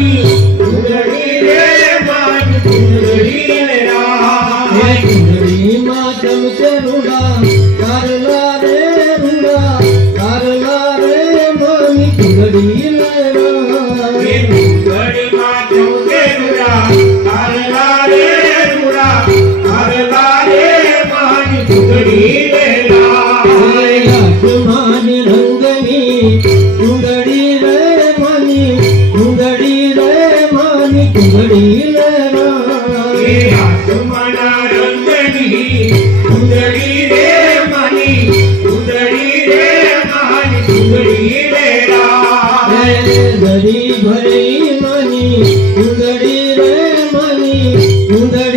मानी कुंडली रे मानी कुंडली रे कुंडली मा चमके रूड़ा करला रे मानी कुंडली रे कुंडली मा चमके रूड़ा करला रे मानी कुंडली रे मानी रंगनी कुंडली रे मानी कुंडली रे मानी कुंडली रे आसमाना रंगनी कुंडली रे मानी कुंडली रे मानी कुंडली रे दरी भरी मानी कुंडली रे मानी कुंडली